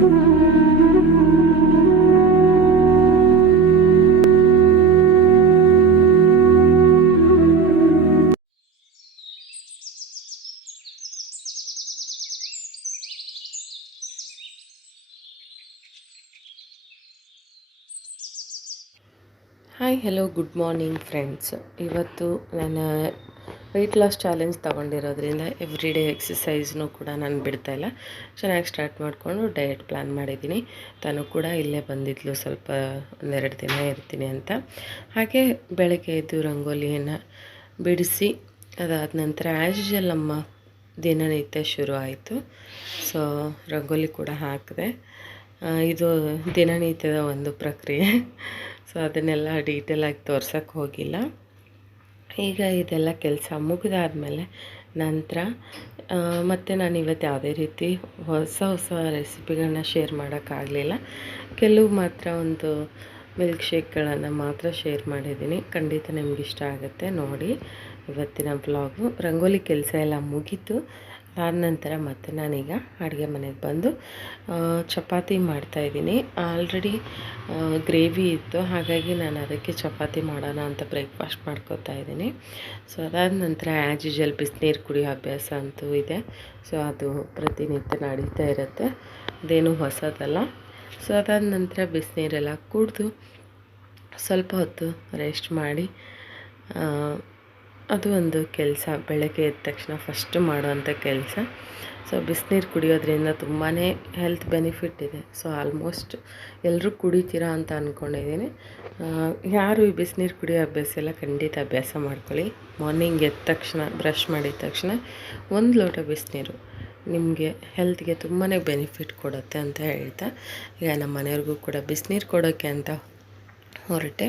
Hi hello good morning friends. ಇವತ್ತು ನಾನು weight loss challenge ತೊಗೊಂಡಿರೋದ್ರಿಂದ ಎವ್ರಿ ಡೇ ಎಕ್ಸಸೈಸ್ನೂ ಕೂಡ ನಾನು ಬಿಡ್ತಾಯಿಲ್ಲ, ಚೆನ್ನಾಗಿ ಸ್ಟಾರ್ಟ್ ಮಾಡಿಕೊಂಡು ಡಯಟ್ ಪ್ಲ್ಯಾನ್ ಮಾಡಿದ್ದೀನಿ. ತಾನು ಕೂಡ ಇಲ್ಲೇ ಬಂದಿದ್ಲು, ಸ್ವಲ್ಪ ಒಂದೆರಡು ದಿನ ಇರ್ತೀನಿ ಅಂತ. ಹಾಗೆ ಬೆಳಗ್ಗೆ ಎದ್ದು ರಂಗೋಲಿಯನ್ನು ಬಿಡಿಸಿ ಅದಾದ ನಂತರ ಆ್ಯಸ್ ಯೂಶುವಲ್ ನಮ್ಮ ದಿನನಿತ್ಯ ಶುರು ಆಯಿತು. ಸೊ ರಂಗೋಲಿ ಕೂಡ ಹಾಕಿದೆ. ಇದು ದಿನನಿತ್ಯದ ಒಂದು ಪ್ರಕ್ರಿಯೆ. ಸೊ ಅದನ್ನೆಲ್ಲ ಡೀಟೇಲಾಗಿ ತೋರ್ಸೋಕ್ಕೆ ಹೋಗಿಲ್ಲ. ಈಗ ಇದೆಲ್ಲ ಕೆಲಸ ಮುಗಿದಾದ್ಮೇಲೆ ನಂತರ ಮತ್ತು ನಾನು ಇವತ್ತು ಯಾವುದೇ ರೀತಿ ಹೊಸ ರೆಸಿಪಿಗಳನ್ನ ಶೇರ್ ಮಾಡೋಕ್ಕಾಗಲಿಲ್ಲ. ಕೆಲವು ಮಾತ್ರ ಒಂದು ಮಿಲ್ಕ್ ಶೇಕ್ಗಳನ್ನು ಮಾತ್ರ ಶೇರ್ ಮಾಡಿದ್ದೀನಿ. ಖಂಡಿತ ನಿಮ್ಗೆ ಇಷ್ಟ ಆಗುತ್ತೆ ನೋಡಿ ಇವತ್ತಿನ ಬ್ಲಾಗು. ರಂಗೋಲಿ ಕೆಲಸ ಎಲ್ಲ ಮುಗೀತು. ಆದ ನಂತರ ಮತ್ತೆ ನಾನೀಗ ಅಡುಗೆ ಮನೆಗೆ ಬಂದು ಚಪಾತಿ ಮಾಡ್ತಾಯಿದ್ದೀನಿ. ಆಲ್ರೆಡಿ ಗ್ರೇವಿ ಇತ್ತು, ಹಾಗಾಗಿ ನಾನು ಅದಕ್ಕೆ ಚಪಾತಿ ಮಾಡೋಣ ಅಂತ ಬ್ರೇಕ್ಫಾಸ್ಟ್ ಮಾಡ್ಕೋತಾ ಇದ್ದೀನಿ. ಸೊ ಅದಾದ ನಂತರ ಆ್ಯಸ್ ಯೂಶುವಲ್ ಬಿಸಿನೀರು ಕುಡಿಯೋ ಅಭ್ಯಾಸ ಅಂತೂ ಇದೆ. ಸೊ ಅದು ಪ್ರತಿನಿತ್ಯ ನಡೀತಾ ಇರುತ್ತೆ, ಅದೇನು ಹೊಸದಲ್ಲ. ಸೊ ಅದಾದ ನಂತರ ಬಿಸಿನೀರೆಲ್ಲ ಕುಡಿದು ಸ್ವಲ್ಪ ಹೊತ್ತು ರೆಸ್ಟ್ ಮಾಡಿ, ಅದು ಒಂದು ಕೆಲಸ ಬೆಳಗ್ಗೆ ಎದ್ದ ತಕ್ಷಣ ಫಸ್ಟು ಮಾಡೋವಂಥ ಕೆಲಸ. ಸೊ ಬಿಸಿನೀರು ಕುಡಿಯೋದ್ರಿಂದ ತುಂಬಾ ಹೆಲ್ತ್ ಬೆನಿಫಿಟ್ ಇದೆ. ಸೊ ಆಲ್ಮೋಸ್ಟ್ ಎಲ್ಲರೂ ಕುಡಿತೀರಾ ಅಂತ ಅಂದ್ಕೊಂಡಿದ್ದೀನಿ. ಯಾರು ಈ ಬಿಸಿನೀರು ಕುಡಿಯೋ ಅಭ್ಯಾಸ ಎಲ್ಲ ಖಂಡಿತ ಅಭ್ಯಾಸ ಮಾಡ್ಕೊಳ್ಳಿ. ಮಾರ್ನಿಂಗ್ ಎದ್ದ ತಕ್ಷಣ ಬ್ರಷ್ ಮಾಡಿದ ತಕ್ಷಣ 1 ಲೋಟ ಬಿಸಿನೀರು ನಿಮಗೆ ಹೆಲ್ತ್ಗೆ ತುಂಬಾ ಬೆನಿಫಿಟ್ ಕೊಡುತ್ತೆ ಅಂತ ಹೇಳ್ತಾ, ಈಗ ನಮ್ಮ ಮನೆಯವ್ರಿಗೂ ಕೂಡ ಬಿಸಿನೀರು ಕೊಡೋಕ್ಕೆ ಅಂತ ಹೊರಟೆ.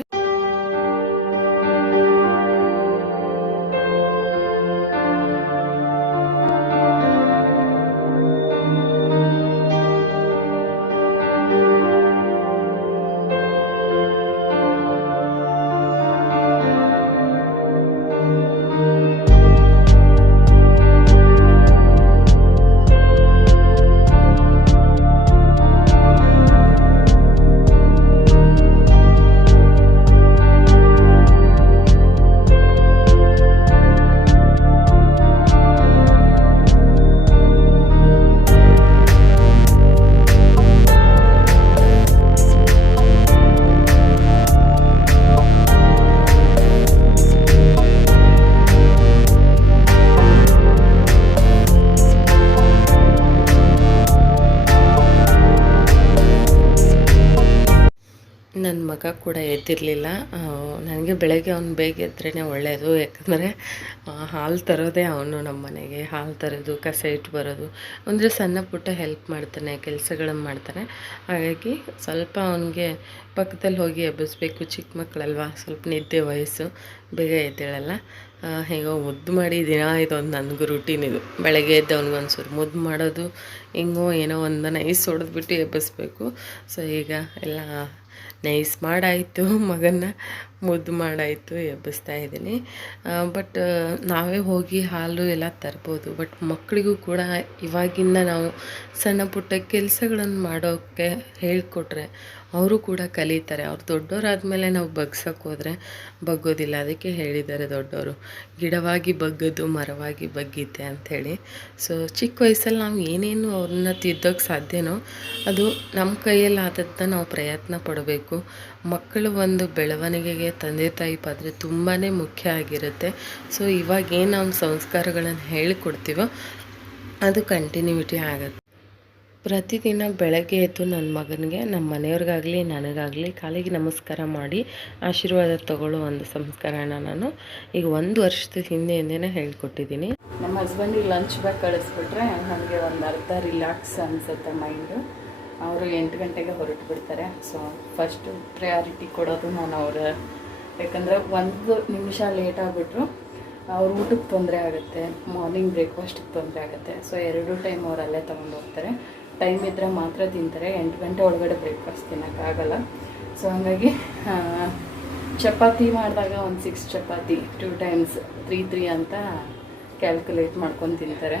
ನನ್ನ ಮಗ ಕೂಡ ಎದ್ದಿರಲಿಲ್ಲ. ನನಗೆ ಬೆಳಗ್ಗೆ ಅವ್ನು ಬೇಗ ಎದ್ರೇ ಒಳ್ಳೆಯದು. ಯಾಕಂದರೆ ಹಾಲು ತರೋದೇ ಅವನು ನಮ್ಮ ಮನೆಗೆ. ಹಾಲು ತರೋದು, ಕಸ ಇಟ್ಟು ಬರೋದು, ಅಂದರೆ ಸಣ್ಣ ಪುಟ್ಟ ಹೆಲ್ಪ್ ಮಾಡ್ತಾನೆ, ಕೆಲಸಗಳನ್ನು ಮಾಡ್ತಾನೆ. ಹಾಗಾಗಿ ಸ್ವಲ್ಪ ಅವನಿಗೆ ಪಕ್ಕದಲ್ಲಿ ಹೋಗಿ ಎಬ್ಬಿಸ್ಬೇಕು. ಚಿಕ್ಕ ಮಕ್ಕಳಲ್ವ, ಸ್ವಲ್ಪ ನಿದ್ದೆ ವಯಸ್ಸು, ಬೇಗ ಎದ್ದೇಳಲ್ಲ. ಹೇಗೋ ಮುದ್ದು ಮಾಡಿ ದಿನ ಇದೊಂದು ನನಗೂ ರೂಟೀನ್ ಇದು. ಬೆಳಗ್ಗೆ ಎದ್ದು ಅವ್ನಿಗೊಂದ್ಸೂರು ಮುದ್ದು ಮಾಡೋದು, ಹಿಂಗೋ ಏನೋ ಒಂದು ನೈಸ್ ಹೊಡೆದ್ಬಿಟ್ಟು ಎಬ್ಬಿಸ್ಬೇಕು. ಸೊ ಈಗ ಎಲ್ಲ ನೈಸ್ ಮಾಡಾಯಿತು, ಮಗನ್ನ ಮುದ್ದು ಮಾಡಾಯಿತು, ಎಬ್ಬಿಸ್ತಾ ಇದ್ದೀನಿ. ಬಟ್ ನಾವೇ ಹೋಗಿ ಹಾಲು ಎಲ್ಲ ತರ್ಬೋದು. ಬಟ್ ಮಕ್ಕಳಿಗೂ ಕೂಡ ಇವಾಗಿಂದ ನಾವು ಸಣ್ಣ ಪುಟ್ಟ ಕೆಲಸಗಳನ್ನು ಮಾಡೋಕ್ಕೆ ಹೇಳಿಕೊಟ್ರೆ ಅವರು ಕೂಡ ಕಲಿತಾರೆ. ಅವ್ರು ದೊಡ್ಡವರಾದಮೇಲೆ ನಾವು ಬಗ್ಸೋಕ್ಕೆ ಹೋದರೆ ಬಗ್ಗೋದಿಲ್ಲ. ಅದಕ್ಕೆ ಹೇಳಿದ್ದಾರೆ ದೊಡ್ಡವರು, ಗಿಡವಾಗಿ ಬಗ್ಗದು ಮರವಾಗಿ ಬಗ್ಗಿದ್ದೆ ಅಂಥೇಳಿ. ಸೊ ಚಿಕ್ಕ ವಯಸ್ಸಲ್ಲಿ ನಾವು ಏನೇನು ಅವ್ರನ್ನ ತಿದ್ದೋಕ್ಕೆ ಸಾಧ್ಯನೋ ಅದು ನಮ್ಮ ಕೈಯಲ್ಲಿ ಆದದ್ದನ್ನ ನಾವು ಪ್ರಯತ್ನ ಪಡಬೇಕು. ಮಕ್ಕಳು ಒಂದು ಬೆಳವಣಿಗೆಗೆ ತಂದೆ ತಾಯಿ ಪಾತ್ರ ತುಂಬಾ ಮುಖ್ಯ ಆಗಿರುತ್ತೆ. ಸೊ ಇವಾಗೇನು ನಾವು ಸಂಸ್ಕಾರಗಳನ್ನು ಹೇಳಿಕೊಡ್ತೀವೋ ಅದು ಕಂಟಿನ್ಯೂಟಿ ಆಗುತ್ತೆ. ಪ್ರತಿದಿನ ಬೆಳಗ್ಗೆ ಎದ್ದು ನನ್ನ ಮಗನಿಗೆ, ನಮ್ಮ ಮನೆಯವ್ರಿಗಾಗಲಿ ನನಗಾಗಲಿ ಕಾಲಿಗೆ ನಮಸ್ಕಾರ ಮಾಡಿ ಆಶೀರ್ವಾದ ತಗೊಳ್ಳೋ ಒಂದು ಸಂಸ್ಕಾರನ ನಾನು ಈಗ 1 ವರ್ಷದ ಹಿಂದೆಯಿಂದನೇ ಹೇಳ್ಕೊಟ್ಟಿದ್ದೀನಿ. ನಮ್ಮ ಹಸ್ಬೆಂಡಿಗೆ ಲಂಚ್ ಬ್ಯಾಗ್ ಕಳಿಸ್ಬಿಟ್ರೆ ನನಗೆ ಒಂದು ಅರ್ಧ ರಿಲ್ಯಾಕ್ಸ್ ಅನಿಸುತ್ತೆ ಮೈಂಡು. ಅವರು 8 ಗಂಟೆಗೆ ಹೊರಟು ಬಿಡ್ತಾರೆ. ಸೊ ಫಸ್ಟು ಪ್ರಯಾರಿಟಿ ಕೊಡೋದು ನಾನು ಯಾಕಂದರೆ 1 ನಿಮಿಷ ಲೇಟ್ ಆಗಿಬಿಟ್ರು ಅವ್ರ ಊಟಕ್ಕೆ ತೊಂದರೆ ಆಗುತ್ತೆ, ಮಾರ್ನಿಂಗ್ ಬ್ರೇಕ್ಫಾಸ್ಟಿಗೆ ತೊಂದರೆ ಆಗುತ್ತೆ. ಸೊ 2 ಟೈಮ್ ಅವ್ರು ಅಲ್ಲೇ ತೊಗೊಂಡು ಹೋಗ್ತಾರೆ. ಟೈಮ್ ಇದ್ದರೆ ಮಾತ್ರ ತಿಂತಾರೆ. 8 ಗಂಟೆ ಒಳಗಡೆ ಬ್ರೇಕ್ಫಾಸ್ಟ್ ತಿನ್ನೋಕ್ಕಾಗಲ್ಲ. ಸೊ ಹಾಗಾಗಿ ಚಪಾತಿ ಮಾಡಿದಾಗ ಒಂದು 6 ಚಪಾತಿ 2 ಟೈಮ್ಸ್ 3 ಅಂತ ಕ್ಯಾಲ್ಕುಲೇಟ್ ಮಾಡ್ಕೊಂಡು ತಿಂತಾರೆ.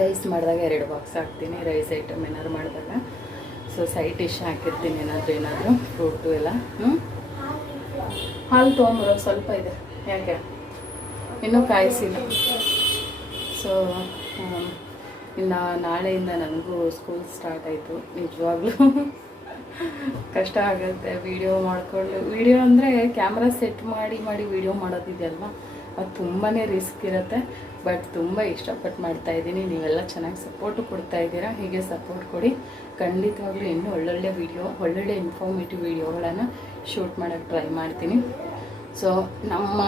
ರೈಸ್ ಮಾಡಿದಾಗ 2 ಬಾಕ್ಸ್ ಹಾಕ್ತೀನಿ, ರೈಸ್ ಐಟಮ್ ಏನಾದ್ರು ಮಾಡಿದಾಗ. ಸೊ ಸೈಡ್ ಡಿಶ್ ಹಾಕಿರ್ತೀನಿ ಏನಾದರೂ ಫ್ರೂಟು ಎಲ್ಲ. ಹಾಲು ತೊಗೊಂಬರೋ ಸ್ವಲ್ಪ ಇದೆ, ಯಾಕೆ ಇನ್ನೂ ಕಾಯಿಸಿಲ್ಲ. ಸೊ ಇನ್ನು ನಾಳೆಯಿಂದ ನನಗೂ ಸ್ಕೂಲ್ ಸ್ಟಾರ್ಟ್ ಆಯಿತು. ನಿಜವಾಗ್ಲೂ ಕಷ್ಟ ಆಗುತ್ತೆ ವೀಡಿಯೋ ಮಾಡಿಕೊಂಡು. ವೀಡಿಯೋ ಅಂದರೆ ಕ್ಯಾಮ್ರಾ ಸೆಟ್ ಮಾಡಿ ವೀಡಿಯೋ ಮಾಡೋದಿದೆಯಲ್ವ, ಅದು ತುಂಬಾ ರಿಸ್ಕ್ ಇರುತ್ತೆ. ಬಟ್ ತುಂಬ ಇಷ್ಟಪಟ್ಟು ಮಾಡ್ತಾಯಿದ್ದೀನಿ. ನೀವೆಲ್ಲ ಚೆನ್ನಾಗಿ ಸಪೋರ್ಟು ಕೊಡ್ತಾಯಿದ್ದೀರಾ. ಹೀಗೆ ಸಪೋರ್ಟ್ ಕೊಡಿ. ಖಂಡಿತವಾಗ್ಲೂ ಇನ್ನೂ ಒಳ್ಳೊಳ್ಳೆ ವೀಡಿಯೋ, ಒಳ್ಳೊಳ್ಳೆ ಇನ್ಫಾರ್ಮೇಟಿವ್ ವೀಡಿಯೋಗಳನ್ನು ಶೂಟ್ ಮಾಡೋಕ್ಕೆ ಟ್ರೈ ಮಾಡ್ತೀನಿ. ಸೊ ನಮ್ಮ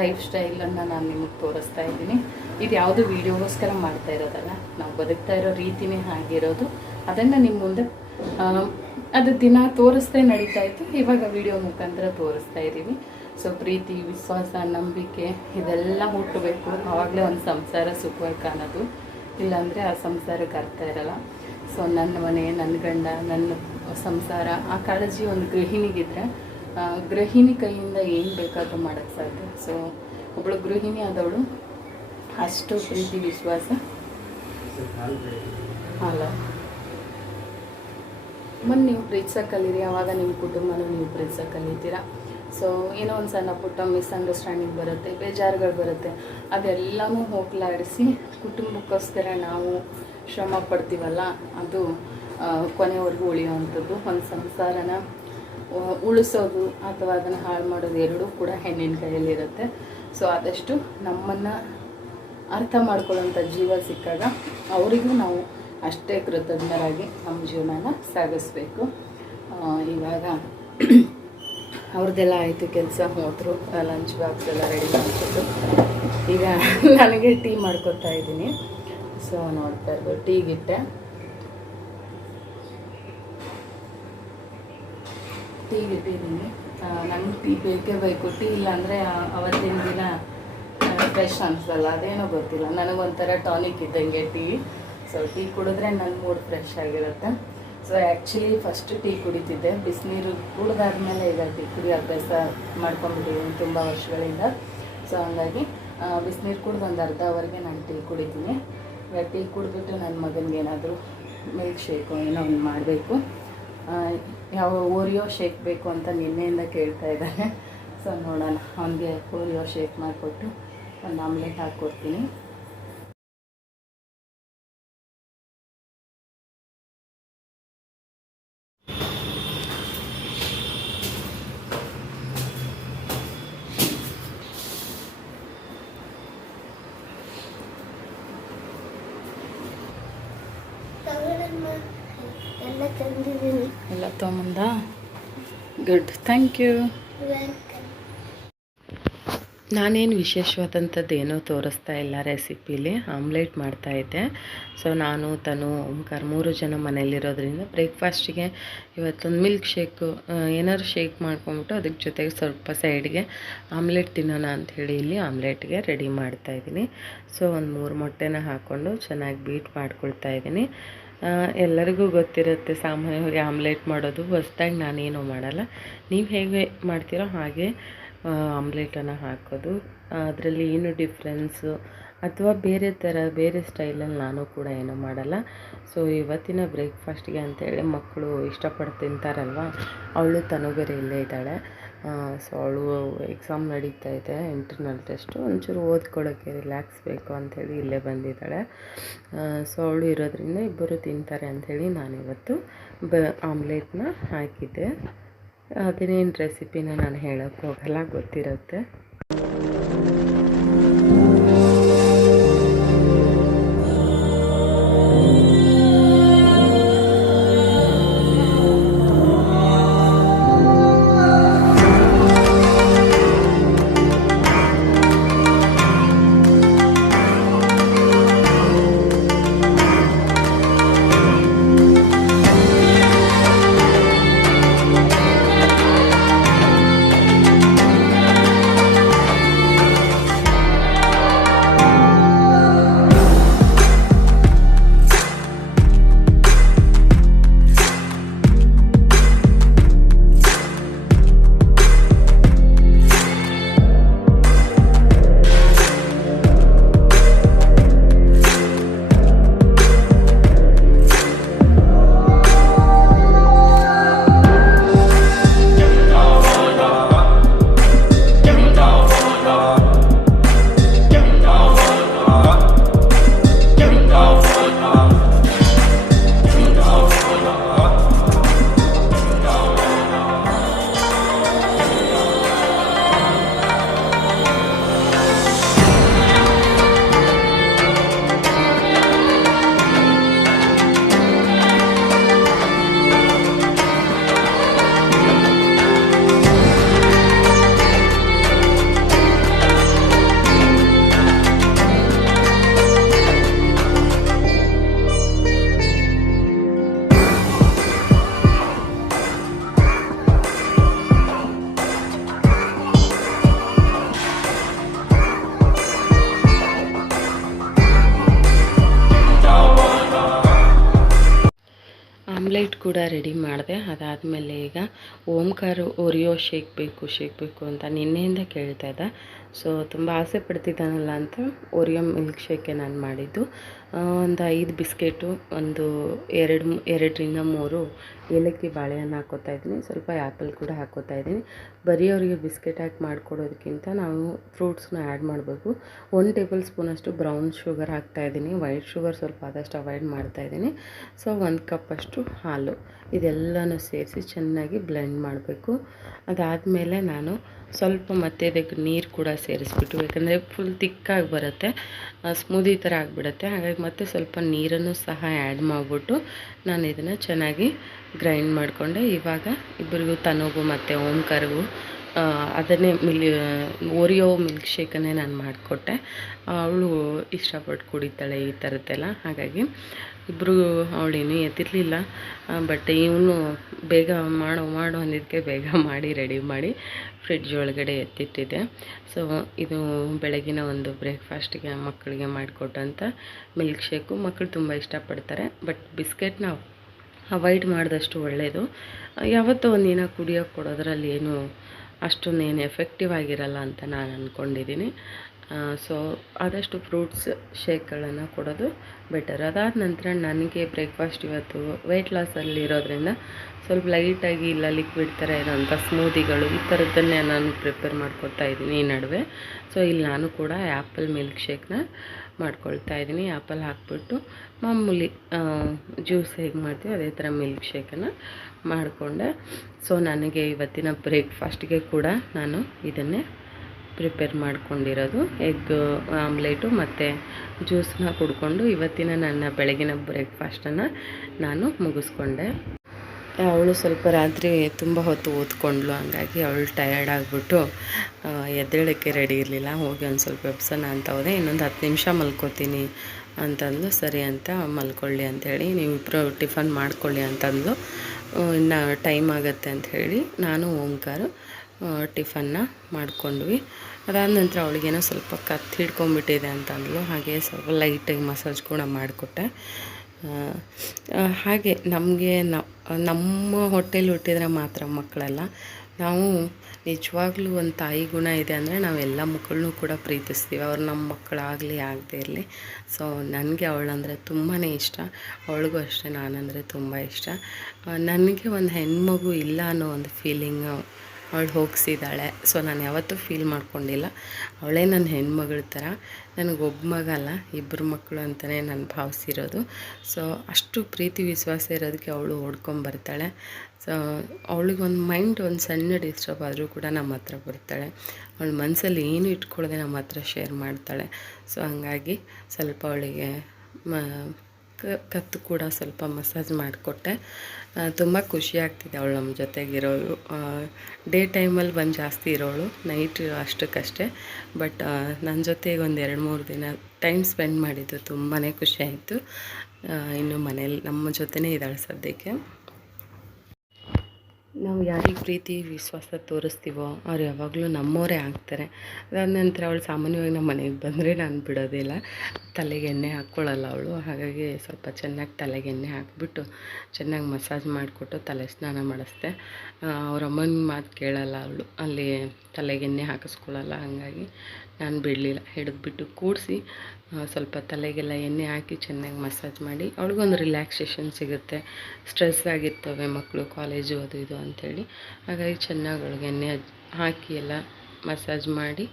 ಲೈಫ್ ಸ್ಟೈಲನ್ನು ನಾನು ನಿಮಗೆ ತೋರಿಸ್ತಾ ಇದ್ದೀನಿ. ಇದು ಯಾವುದು ವೀಡಿಯೋಗೋಸ್ಕರ ಮಾಡ್ತಾ ಇರೋದಲ್ಲ, ನಾವು ಬದುಕ್ತಾ ಇರೋ ರೀತಿನೇ ಆಗಿರೋದು. ಅದನ್ನು ನಿಮ್ಮ ಮುಂದೆ ಅದು ದಿನ ತೋರಿಸ್ತೇ ನಡೀತಾ ಇತ್ತು, ಇವಾಗ ವಿಡಿಯೋ ಮುಖಾಂತರ ತೋರಿಸ್ತಾ ಇದ್ದೀವಿ. ಸೊ ಪ್ರೀತಿ, ವಿಶ್ವಾಸ, ನಂಬಿಕೆ ಇದೆಲ್ಲ ಹುಟ್ಟಬೇಕು. ಆವಾಗಲೇ ಒಂದು ಸಂಸಾರ ಸುಖವಾಗಿ ಕಾಣೋದು. ಇಲ್ಲಾಂದರೆ ಆ ಸಂಸಾರಕ್ಕೆ ಅರ್ಥ ಇರಲ್ಲ. ಸೊ ನನ್ನ ಮನೆ, ನನ್ನ ಗಂಡ, ನನ್ನ ಸಂಸಾರ, ಆ ಕಾಳಜಿ ಒಂದು ಗೃಹಿಣಿಗಿದ್ರೆ ಗೃಹಿಣಿ ಕೈಯಿಂದ ಏನು ಬೇಕಾದರೂ ಮಾಡೋಕ್ಕೆ ಸಾಧ್ಯ. ಸೊ ಒಬ್ಬಳು ಗೃಹಿಣಿ ಆದವಳು ಅಷ್ಟು ಪ್ರೀತಿ, ವಿಶ್ವಾಸ ಅಲ್ಲ. ಮತ್ತು ನೀವು ಪ್ರೀತಿಸೋಕೆ ಕಲೀರಿ, ಆವಾಗ ನಿಮ್ಮ ಕುಟುಂಬನೂ ನೀವು ಪ್ರೀತಿಸೋಕೆ ಕಲಿತೀರ. ಸೊ ಏನೋ ಒಂದು ಸಣ್ಣ ಪುಟ್ಟ ಮಿಸ್ಅಂಡರ್ಸ್ಟ್ಯಾಂಡಿಂಗ್ ಬರುತ್ತೆ, ಬೇಜಾರುಗಳು ಬರುತ್ತೆ, ಅದೆಲ್ಲನೂ ಹೋಗಲಾಡಿಸಿ ಕುಟುಂಬಕ್ಕೋಸ್ಕರ ನಾವು ಶ್ರಮ ಪಡ್ತೀವಲ್ಲ, ಅದು ಕೊನೆವರೆಗೂ ಉಳಿಯುವಂಥದ್ದು. ಒಂದು ಸಂಸಾರನ ಉಳಿಸೋದು ಅಥವಾ ಅದನ್ನು ಹಾಳು ಮಾಡೋದು ಎರಡೂ ಕೂಡ ಹೆಣ್ಣಿನ ಕೈಯಲ್ಲಿರುತ್ತೆ. ಸೊ ಆದಷ್ಟು ನಮ್ಮನ್ನು ಅರ್ಥ ಮಾಡ್ಕೊಳ್ಳೋಂಥ ಜೀವ ಸಿಕ್ಕಾಗ ಅವರಿಗೂ ನಾವು ಅಷ್ಟೇ ಕೃತಜ್ಞರಾಗಿ ನಮ್ಮ ಜೀವನನ ಸಾಗಿಸ್ಬೇಕು. ಇವಾಗ ಅವ್ರದ್ದೆಲ್ಲ ಆಯಿತು, ಕೆಲಸ ಹೋದರು, ಲಂಚ್ ಬಾಕ್ಸ್ ಎಲ್ಲ ರೆಡಿ ಮಾಡಿಬಿಟ್ಟು ಈಗ ನನಗೆ ಟೀ ಮಾಡ್ಕೊತಾ ಇದ್ದೀನಿ. ಸೊ ನೋಡ್ತಾ ಇರ್ಬೋದು, ಟೀಗಿಟ್ಟೆ. ಟೀಗಿಟ್ಟಿದ್ದೀನಿ. ನನಗೆ ಟೀ ಬೇಕೇ ಬೇಕು. ಟೀ ಇಲ್ಲಾಂದರೆ ಅವತ್ತಿನ ದಿನ ಫ್ರೆಶ್ ಅನಿಸಲ್ಲ, ಅದೇನೋ ಗೊತ್ತಿಲ್ಲ. ನನಗೊಂಥರ ಟಾನಿಕ್ ಇದ್ದಂಗೆ ಟೀ. ಸೊ ಟೀ ಕುಡಿದ್ರೆ ನನ್ನ ಮೂಡ್ ಫ್ರೆಶ್ ಆಗಿರುತ್ತೆ. ಸೊ ಆ್ಯಕ್ಚುಲಿ ಫಸ್ಟ್ ಟೀ ಕುಡಿತಿದ್ದೆ, ಬಿಸಿನೀರು ಕುಡಿದಾದ್ಮೇಲೆ ಈಗ ಟೀ ಕುಡಿ ಅಭ್ಯಾಸ ಮಾಡ್ಕೊಂಡ್ಬಿಟ್ಟಿದ್ದೀನಿ ತುಂಬ ವರ್ಷಗಳಿಂದ. ಸೊ ಹಂಗಾಗಿ ಬಿಸಿನೀರು ಕುಡಿದು ಒಂದು ಅರ್ಧ ಅವರ್ಗೆ ನಾನು ಟೀ ಕುಡಿತೀನಿ. ಈಗ ಟೀ ಕುಡಿದ್ಬಿಟ್ಟು ನನ್ನ ಮಗನಿಗೆ ಏನಾದರೂ ಮಿಲ್ಕ್ ಶೇಕು ಏನೋ ಒಂದು ಮಾಡಬೇಕು. ಯಾವ ಓರಿಯೋ ಶೇಕ್ ಬೇಕು ಅಂತ ನಿನ್ನೆಯಿಂದ ಕೇಳ್ತಾ ಇದ್ದಾನೆ. ಸೊ ನೋಡೋಣ, ಅವನಿಗೆ ಓರಿಯೋ ಶೇಕ್ ಮಾಡಿಕೊಟ್ಟು ಒಂದು ಆಮ್ಲೆಟ್ ಹಾಕ್ಕೊಡ್ತೀನಿ. ಎಲ್ಲ ತೊಗೊಂಬಂದ. Good, thank you. ನಾನೇನು ವಿಶೇಷವಾದಂಥದ್ದು ಏನೋ ತೋರಿಸ್ತಾ ಇಲ್ಲ ರೆಸಿಪಿಲಿ, ಆಮ್ಲೆಟ್ ಮಾಡ್ತಾಯಿದ್ದೆ. ಸೊ ನಾನು ತನು ಓಂಕಾರ 3 ಜನ ಮನೇಲಿರೋದ್ರಿಂದ ಬ್ರೇಕ್ಫಾಸ್ಟಿಗೆ ಇವತ್ತೊಂದು ಮಿಲ್ಕ್ ಶೇಕು ಏನಾದ್ರು ಶೇಕ್ ಮಾಡ್ಕೊಂಬಿಟ್ಟು ಅದಕ್ಕೆ ಜೊತೆಗೆ ಸ್ವಲ್ಪ ಸೈಡ್ಗೆ ಆಮ್ಲೆಟ್ ತಿನ್ನೋಣ ಅಂಥೇಳಿ ಇಲ್ಲಿ ಆಮ್ಲೆಟ್ಗೆ ರೆಡಿ ಮಾಡ್ತಾಯಿದ್ದೀನಿ. ಸೊ ಒಂದು 3 ಮೊಟ್ಟೆನ ಹಾಕ್ಕೊಂಡು ಚೆನ್ನಾಗಿ ಬೀಟ್ ಮಾಡ್ಕೊಳ್ತಾ ಇದ್ದೀನಿ. ಎಲ್ಲರಿಗೂ ಗೊತ್ತಿರುತ್ತೆ ಸಾಮಾನ್ಯವಾಗಿ ಆಮ್ಲೆಟ್ ಮಾಡೋದು, ಹೊಸ್ದಾಗಿ ನಾನೇನು ಮಾಡಲ್ಲ. ನೀವು ಹೇಗೆ ಮಾಡ್ತೀರೋ ಹಾಗೆ ಆಮ್ಲೆಟನ್ನು ಹಾಕೋದು. ಅದರಲ್ಲಿ ಏನು ಡಿಫ್ರೆನ್ಸು ಅಥವಾ ಬೇರೆ ಥರ ಬೇರೆ ಸ್ಟೈಲಲ್ಲಿ ನಾನು ಕೂಡ ಏನೂ ಮಾಡಲ್ಲ. ಸೊ ಇವತ್ತಿನ ಬ್ರೇಕ್ಫಾಸ್ಟ್ಗೆ ಅಂತೇಳಿ ಮಕ್ಕಳು ಇಷ್ಟಪಟ್ಟು ತಿಂತಾರಲ್ವ, ಅವಳು ತನು ಬೇರೆ ಇಲ್ಲೇ ಇದ್ದಾಳೆ. ಸೊ ಅವಳು ಎಕ್ಸಾಮ್ ನಡೀತಾ ಇದೆ, ಇಂಟರ್ನಲ್ ಟೆಸ್ಟು, ಒಂಚೂರು ಓದ್ಕೊಳ್ಳೋಕ್ಕೆ ರಿಲ್ಯಾಕ್ಸ್ ಬೇಕು ಅಂಥೇಳಿ ಇಲ್ಲೇ ಬಂದಿದ್ದಾಳೆ. ಸೊ ಅವಳು ಇರೋದ್ರಿಂದ ಇಬ್ಬರು ತಿಂತಾರೆ ಅಂಥೇಳಿ ನಾನಿವತ್ತು ಆಮ್ಲೆಟ್ನ ಹಾಕಿದ್ದೆ. ಅದನ್ನೇನು ರೆಸಿಪಿನ ನಾನು ಹೇಳೋಕ್ಕೆ ಹೋಗಲ್ಲ, ಗೊತ್ತಿರುತ್ತೆ. ಆಮ್ಲೆಟ್ ಕೂಡ ರೆಡಿ ಮಾಡಿದೆ. ಅದಾದಮೇಲೆ ಈಗ ಓಂಕಾರ ಓರಿಯೋ ಶೇಕ್ ಬೇಕು ಅಂತ ನಿನ್ನೆಯಿಂದ ಕೇಳ್ತಾ ಇದ್ದ. ಸೊ ತುಂಬ ಆಸೆ ಪಡ್ತಿದ್ದಾನಲ್ಲ ಅಂತ ಓರಿಯೋ ಮಿಲ್ಕ್ ಶೇಕೆ ನಾನು ಮಾಡಿದ್ದು. ಒಂದು 5 ಬಿಸ್ಕೆಟು, ಒಂದು 2ರಿಂದ 3 ಏಲಕ್ಕಿ ಬಾಳೆಹಣ್ಣು ಹಾಕ್ಕೋತಾ ಇದ್ದೀನಿ, ಸ್ವಲ್ಪ ಆ್ಯಪಲ್ ಕೂಡ ಹಾಕ್ಕೋತಾ ಇದ್ದೀನಿ. ಬರೀ ಅವರಿಗೆ ಬಿಸ್ಕೆಟ್ ಹಾಕಿ ಮಾಡಿಕೊಡೋದಕ್ಕಿಂತ ನಾವು ಫ್ರೂಟ್ಸ್ನ ಆ್ಯಡ್ ಮಾಡಬೇಕು. 1 ಟೇಬಲ್ ಸ್ಪೂನಷ್ಟು ಬ್ರೌನ್ ಶುಗರ್ ಹಾಕ್ತಾಯಿದ್ದೀನಿ, ವೈಟ್ ಶುಗರ್ ಸ್ವಲ್ಪ ಆದಷ್ಟು ಅವಾಯ್ಡ್ ಮಾಡ್ತಾಯಿದ್ದೀನಿ. ಸೊ 1 ಕಪ್ಪಷ್ಟು ಹಾಲು, ಇದೆಲ್ಲನೂ ಸೇರಿಸಿ ಚೆನ್ನಾಗಿ ಬ್ಲೆಂಡ್ ಮಾಡಬೇಕು. ಅದಾದಮೇಲೆ ನಾನು ಸ್ವಲ್ಪ ಮತ್ತೆ ಇದಕ್ಕೆ ನೀರು ಕೂಡ ಸೇರಿಸ್ಬಿಟ್ಟು, ಯಾಕಂದರೆ ಫುಲ್ ತಿಕ್ಕಾಗಿ ಬರುತ್ತೆ, ಸ್ಮೂದಿ ಥರ ಆಗಿಬಿಡುತ್ತೆ. ಹಾಗಾಗಿ ಮತ್ತೆ ಸ್ವಲ್ಪ ನೀರನ್ನು ಸಹ ಆ್ಯಡ್ ಮಾಡಿಬಿಟ್ಟು ನಾನು ಇದನ್ನು ಚೆನ್ನಾಗಿ ಗ್ರೈಂಡ್ ಮಾಡಿಕೊಂಡೆ. ಇವಾಗ ಇಬ್ಬರಿಗೂ, ತನಗೂ ಮತ್ತು ಓಂಕಾರ್ಗೂ ಅದನ್ನೇ ಓರಿಯೋ ಮಿಲ್ಕ್ ಶೇಕನ್ನೇ ನಾನು ಮಾಡಿಕೊಟ್ಟೆ. ಅವಳು ಇಷ್ಟಪಟ್ಟು ಕುಡಿತಾಳೆ ಈ ಥರದ್ದೆಲ್ಲ. ಹಾಗಾಗಿ ಇಬ್ಬರು ಅವಳೇನು ಎತ್ತಿರಲಿಲ್ಲ, ಬಟ್ ಇವನು ಬೇಗ ಮಾಡು ಅಂದಿದ್ದಕ್ಕೆ ಬೇಗ ಮಾಡಿ ರೆಡಿ ಮಾಡಿ ಫ್ರಿಡ್ಜ್ ಒಳಗಡೆ ಎತ್ತಿಟ್ಟಿದ್ದೆ. ಸೊ ಇದು ಬೆಳಗಿನ ಒಂದು ಬ್ರೇಕ್ಫಾಸ್ಟಿಗೆ ಮಕ್ಕಳಿಗೆ ಮಾಡಿಕೊಟ್ಟಂಥ ಮಿಲ್ಕ್ ಶೇಕು. ಮಕ್ಕಳು ತುಂಬ ಇಷ್ಟಪಡ್ತಾರೆ, ಬಟ್ ಬಿಸ್ಕೆಟ್ನ ಅವಾಯ್ಡ್ ಮಾಡಿದಷ್ಟು ಒಳ್ಳೆಯದು. ಯಾವತ್ತೋ ಒಂದಿನ ಕುಡಿಯೋಕ್ಕೆ ಕೊಡೋದ್ರಲ್ಲಿ ಏನು ಅಷ್ಟೊಂದೇನು ಎಫೆಕ್ಟಿವ್ ಆಗಿರಲ್ಲ ಅಂತ ನಾನು ಅಂದ್ಕೊಂಡಿದ್ದೀನಿ. ಸೊ ಆದಷ್ಟು ಫ್ರೂಟ್ಸ್ ಶೇಕ್ಗಳನ್ನು ಕೊಡೋದು ಬೆಟರ್. ಅದಾದ ನಂತರ ನನಗೆ ಬ್ರೇಕ್ಫಾಸ್ಟ್ ಇವತ್ತು ವೆಯ್ಟ್ ಲಾಸಲ್ಲಿ ಇರೋದ್ರಿಂದ ಸ್ವಲ್ಪ ಲೈಟಾಗಿ ಇಲ್ಲ ಲಿಕ್ವಿಡ್ ಥರ ಇರೋಂಥ ಸ್ಮೂದಿಗಳು, ಈ ಥರದ್ದನ್ನೇ ನಾನು ಪ್ರಿಪೇರ್ ಮಾಡ್ಕೊತಾ ಇದ್ದೀನಿ ಈ ನಡುವೆ. ಸೊ ಇಲ್ಲಿ ನಾನು ಕೂಡ ಆ್ಯಪಲ್ ಮಿಲ್ಕ್ ಶೇಕ್ನ ಮಾಡ್ಕೊಳ್ತಾ ಇದ್ದೀನಿ. ಆ್ಯಪಲ್ ಹಾಕ್ಬಿಟ್ಟು ಮಾಮೂಲಿ ಜ್ಯೂಸ್ ಹೇಗೆ ಮಾಡ್ತೀವಿ ಅದೇ ಥರ ಮಿಲ್ಕ್ ಶೇಕನ್ನು ಮಾಡಿಕೊಂಡೆ. ಸೊ ನನಗೆ ಇವತ್ತಿನ ಬ್ರೇಕ್ಫಾಸ್ಟಿಗೆ ಕೂಡ ನಾನು ಇದನ್ನೇ ಪ್ರಿಪೇರ್ ಮಾಡ್ಕೊಂಡಿರೋದು. ಎಗ್ ಆಮ್ಲೆಟು ಮತ್ತು ಜ್ಯೂಸನ್ನ ಕುಡ್ಕೊಂಡು ಇವತ್ತಿನ ನನ್ನ ಬೆಳಗಿನ ಬ್ರೇಕ್ಫಾಸ್ಟನ್ನು ನಾನು ಮುಗಿಸ್ಕೊಂಡೆ. ಅವಳು ಸ್ವಲ್ಪ ರಾತ್ರಿ ತುಂಬ ಹೊತ್ತು ಓದ್ಕೊಂಡ್ಳು, ಹಂಗಾಗಿ ಅವಳು ಟಯರ್ಡ್ ಆಗಿಬಿಟ್ಟು ಎದ್ದೇಳೋಕ್ಕೆ ರೆಡಿ ಇರಲಿಲ್ಲ. ಹೋಗಿ ಒಂದು ಸ್ವಲ್ಪ ಎಬ್ಸೋಣ ಅಂತ ಹೋದೆ. ಇನ್ನೊಂದು 10 ನಿಮಿಷ ಮಲ್ಕೋತೀನಿ ಅಂತಂದು, ಸರಿ ಅಂತ ಮಲ್ಕೊಳ್ಳಿ ಅಂಥೇಳಿ, ನೀವಿಬ್ಬರು ಟಿಫನ್ ಮಾಡ್ಕೊಳ್ಳಿ ಅಂತಂದು, ಇನ್ನು ಟೈಮ್ ಆಗುತ್ತೆ ಅಂಥೇಳಿ ನಾನು ಓಂಕಾರು ಟಿಫನ್ನ ಮಾಡ್ಕೊಂಡ್ವಿ. ಅದಾದ ನಂತರ ಅವಳಿಗೇನೋ ಸ್ವಲ್ಪ ಕತ್ತು ಹಿಡ್ಕೊಂಬಿಟ್ಟಿದೆ ಅಂತಂದ್ಲು, ಹಾಗೆ ಸ್ವಲ್ಪ ಲೈಟಾಗಿ ಮಸಾಜ್ ಕೂಡ ಮಾಡಿಕೊಟ್ಟೆ. ಹಾಗೆ ನಮಗೆ ನಮ್ಮ ಹೊಟ್ಟೆಲಿ ಹುಟ್ಟಿದ್ರೆ ಮಾತ್ರ ಮಕ್ಕಳಲ್ಲ, ನಾವು ನಿಜವಾಗ್ಲೂ ಒಂದು ತಾಯಿ ಗುಣ ಇದೆ ಅಂದರೆ ನಾವೆಲ್ಲ ಮಕ್ಕಳನ್ನೂ ಕೂಡ ಪ್ರೀತಿಸ್ತೀವಿ, ಅವ್ರು ನಮ್ಮ ಮಕ್ಕಳಾಗಲಿ ಆಗದೇ ಇರಲಿ. ಸೊ ನನಗೆ ಅವಳಂದರೆ ತುಂಬಾ ಇಷ್ಟ, ಅವಳಿಗೂ ಅಷ್ಟೇ ನಾನಂದರೆ ತುಂಬ ಇಷ್ಟ. ನನಗೆ ಒಂದು ಹೆಣ್ಮಗು ಇಲ್ಲ ಅನ್ನೋ ಒಂದು ಫೀಲಿಂಗು ಅವಳು ಹೋಗಿಸಿದ್ದಾಳೆ. ಸೊ ನಾನು ಯಾವತ್ತೂ ಫೀಲ್ ಮಾಡ್ಕೊಂಡಿಲ್ಲ, ಅವಳೇ ನನ್ನ ಹೆಣ್ಮಗಳ ಥರ. ನನಗೊಬ್ಬ ಮಗ ಅಲ್ಲ, 2 ಮಕ್ಕಳು ಅಂತಲೇ ನಾನು ಭಾವಿಸಿರೋದು. ಸೊ ಅಷ್ಟು ಪ್ರೀತಿ ವಿಶ್ವಾಸ ಇರೋದಕ್ಕೆ ಅವಳು ಓಡ್ಕೊಂಬರ್ತಾಳೆ. ಸೊ ಅವಳಿಗೊಂದು ಮೈಂಡ್ ಒಂದು ಸಣ್ಣ ಡಿಸ್ಟರ್ಬ್ ಆದರೂ ಕೂಡ ನಮ್ಮ ಹತ್ರ ಬರ್ತಾಳೆ. ಅವಳ ಮನಸ್ಸಲ್ಲಿ ಏನು ಇಟ್ಕೊಳ್ಳದೆ ನಮ್ಮ ಹತ್ರ ಶೇರ್ ಮಾಡ್ತಾಳೆ. ಸೊ ಹಂಗಾಗಿ ಸ್ವಲ್ಪ ಅವಳಿಗೆ ಕತ್ತು ಕೂಡ ಸ್ವಲ್ಪ ಮಸಾಜ್ ಮಾಡಿಕೊಟ್ಟೆ. ತುಂಬ ಖುಷಿ ಆಗ್ತಿದೆ ಅವಳು ನಮ್ಮ ಜೊತೆಗಿರೋಳು. ಡೇ ಟೈಮಲ್ಲಿ ಬಂದು ಜಾಸ್ತಿ ಇರೋಳು, ನೈಟ್ ಅಷ್ಟಕ್ಕಷ್ಟೇ. ಬಟ್ ನನ್ನ ಜೊತೆಗೆ ಒಂದು 2-3 ದಿನ ಟೈಮ್ ಸ್ಪೆಂಡ್ ಮಾಡಿದ್ದು ತುಂಬಾ ಖುಷಿ ಆಯಿತು. ಇನ್ನು ಮನೇಲಿ ನಮ್ಮ ಜೊತೆನೇ ಇದ್ದಾಳೆ ಸದ್ಯಕ್ಕೆ. ನಾವು ಯಾರಿಗೆ ಪ್ರೀತಿ ವಿಶ್ವಾಸ ತೋರಿಸ್ತೀವೋ ಅವ್ರು ಯಾವಾಗಲೂ ನಮ್ಮವರೇ ಆಗ್ತಾರೆ. ಅದಾದ ನಂತರ ಅವಳು ಸಾಮಾನ್ಯವಾಗಿ ನಮ್ಮ ಮನೆಗೆ ಬಂದರೆ ನಾನು ಬಿಡೋದಿಲ್ಲ, ತಲೆಗೆ ಎಣ್ಣೆ ಹಾಕ್ಕೊಳ್ಳಲ್ಲ ಅವಳು. ಹಾಗಾಗಿ ಸ್ವಲ್ಪ ಚೆನ್ನಾಗಿ ತಲೆಗೆ ಎಣ್ಣೆ ಹಾಕಿಬಿಟ್ಟು ಚೆನ್ನಾಗಿ ಮಸಾಜ್ ಮಾಡಿಕೊಟ್ಟು ತಲೆ ಸ್ನಾನ ಮಾಡಿಸ್ದೆ. ಅವ್ರ ಅಮ್ಮನ ಮಾತು ಕೇಳಲ್ಲ ಅವಳು, ಅಲ್ಲಿ ತಲೆಗೆ ಎಣ್ಣೆ ಹಾಕಿಸ್ಕೊಳ್ಳಲ್ಲ. ಹಾಗಾಗಿ ನಾನು ಬಿಡಲಿಲ್ಲ, ಹಿಡಿದ್ಬಿಟ್ಟು ಕೂಡಿಸಿ ಸ್ವಲ್ಪ ತಲೆಗೆಲ್ಲ ಎಣ್ಣೆ ಹಾಕಿ ಚೆನ್ನಾಗಿ ಮಸಾಜ್ ಮಾಡಿ ಅವಳಿಗೊಂದು ರಿಲ್ಯಾಕ್ಸೇಷನ್ ಸಿಗುತ್ತೆ. ಸ್ಟ್ರೆಸ್ ಆಗಿರ್ತವೆ ಮಕ್ಕಳು, ಕಾಲೇಜು ಅದು ಇದು ಅಂಥೇಳಿ. ಹಾಗಾಗಿ ಚೆನ್ನಾಗಿ ಅವಳಿಗೆ ಎಣ್ಣೆ ಹಾಕಿ ಎಲ್ಲ ಮಸಾಜ್ ಮಾಡಿ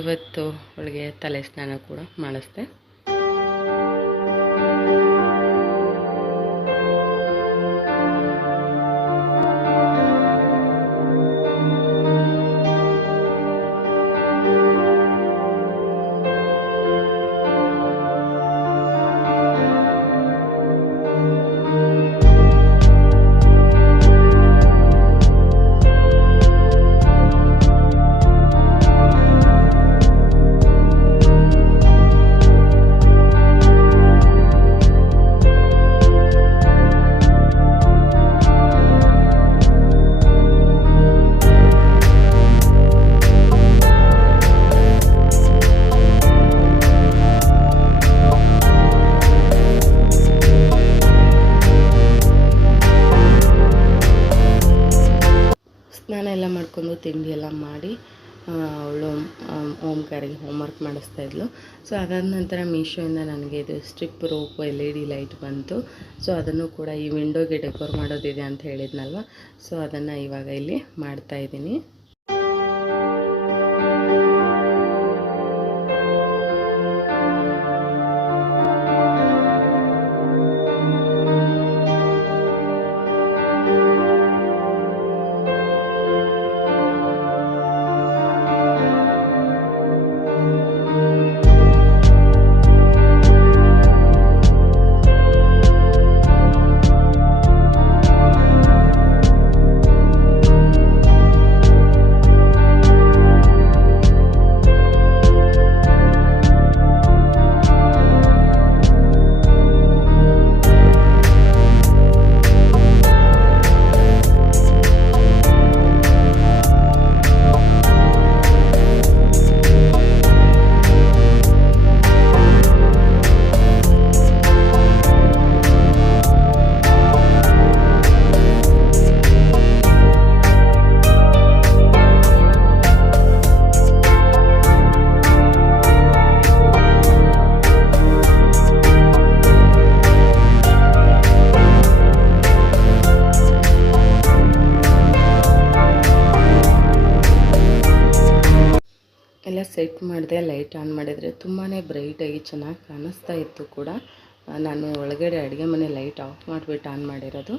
ಇವತ್ತು ಅವಳಿಗೆ ತಲೆ ಸ್ನಾನ ಕೂಡ ಮಾಡಿಸ್ದೆ. ಎತ್ಕೊಂಡು ತಿಂಡಿ ಎಲ್ಲ ಮಾಡಿ ಅವಳು ಓಂಕಾರಿಗೆ ಹೋಮ್ವರ್ಕ್ ಮಾಡಿಸ್ತಾಯಿದ್ಲು. ಸೊ ಅದಾದ ನಂತರ ಮೀಶೋಯಿಂದ ನನಗೆ ಇದು ಸ್ಟ್ರಿಪ್ ರೋಪ್ LED ಲೈಟ್ ಬಂತು. ಸೊ ಅದನ್ನು ಕೂಡ ಈ ವಿಂಡೋಗೆ ಡೆಕೋರ್ ಮಾಡೋದಿದೆ ಅಂತ ಹೇಳಿದ್ನಲ್ವ, ಸೊ ಅದನ್ನು ಇವಾಗ ಇಲ್ಲಿ ಮಾಡ್ತಾಯಿದ್ದೀನಿ. ಎಲ್ಲ ಸೆಟ್ ಮಾಡಿದೆ. ಲೈಟ್ ಆನ್ ಮಾಡಿದರೆ ತುಂಬಾ ಬ್ರೈಟಾಗಿ ಚೆನ್ನಾಗಿ ಕಾಣಿಸ್ತಾ ಇತ್ತು ಕೂಡ. ನಾನು ಒಳಗಡೆ ಅಡುಗೆ ಮನೆ ಲೈಟ್ ಆಫ್ ಮಾಡಿಬಿಟ್ಟು ಆನ್ ಮಾಡಿರೋದು.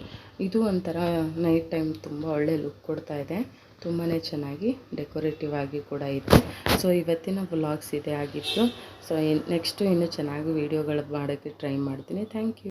ಇದು ಒಂಥರ ನೈಟ್ ಟೈಮ್ ತುಂಬ ಒಳ್ಳೆ ಲುಕ್ ಕೊಡ್ತಾ ಇದೆ. ತುಂಬಾ ಚೆನ್ನಾಗಿ ಡೆಕೋರೇಟಿವ್ ಆಗಿ ಕೂಡ ಇತ್ತು. ಸೊ ಇವತ್ತಿನ ವ್ಲಾಗ್ಸ್ ಇದೇ ಆಗಿತ್ತು. ಸೊ ನೆಕ್ಸ್ಟು ಇನ್ನೂ ಚೆನ್ನಾಗಿ ವೀಡಿಯೋಗಳು ಮಾಡೋಕ್ಕೆ ಟ್ರೈ ಮಾಡ್ತೀನಿ. Thank you.